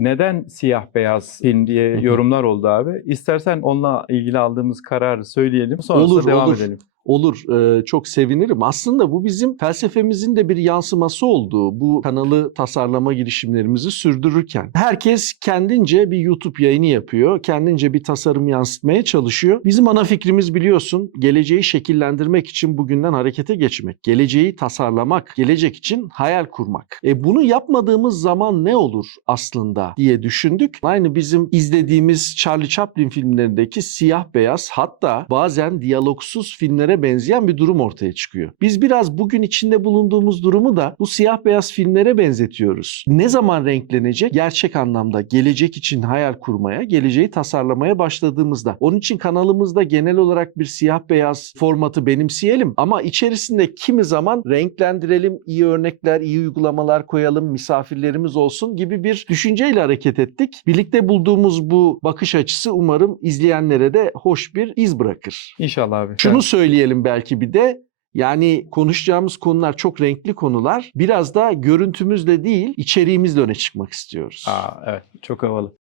neden siyah beyaz film diye yorumlar oldu abi. İstersen onunla ilgili aldığımız kararı söyleyelim. Sonrasında Olur, devam olur. edelim. Olur, çok sevinirim. Aslında bu bizim felsefemizin de bir yansıması olduğu bu kanalı tasarlama girişimlerimizi sürdürürken. Herkes kendince bir YouTube yayını yapıyor, kendince bir tasarım yansıtmaya çalışıyor. Bizim ana fikrimiz biliyorsun, geleceği şekillendirmek için bugünden harekete geçmek, geleceği tasarlamak, gelecek için hayal kurmak. E bunu yapmadığımız zaman ne olur aslında diye düşündük. Aynı bizim izlediğimiz Charlie Chaplin filmlerindeki siyah beyaz hatta bazen diyalogsuz filmlere benzeyen bir durum ortaya çıkıyor. Biz biraz bugün içinde bulunduğumuz durumu da bu siyah beyaz filmlere benzetiyoruz. Ne zaman renklenecek? Gerçek anlamda gelecek için hayal kurmaya, geleceği tasarlamaya başladığımızda. Onun için kanalımızda genel olarak bir siyah beyaz formatı benimseyelim ama içerisinde kimi zaman renklendirelim, iyi örnekler, iyi uygulamalar koyalım, misafirlerimiz olsun gibi bir düşünceyle hareket ettik. Birlikte bulduğumuz bu bakış açısı umarım izleyenlere de hoş bir iz bırakır. İnşallah abi. Şunu söyleyelim belki bir de yani konuşacağımız konular çok renkli konular. Biraz da görüntümüzle değil, içeriğimizle öne çıkmak istiyoruz. Aa, evet çok havalı.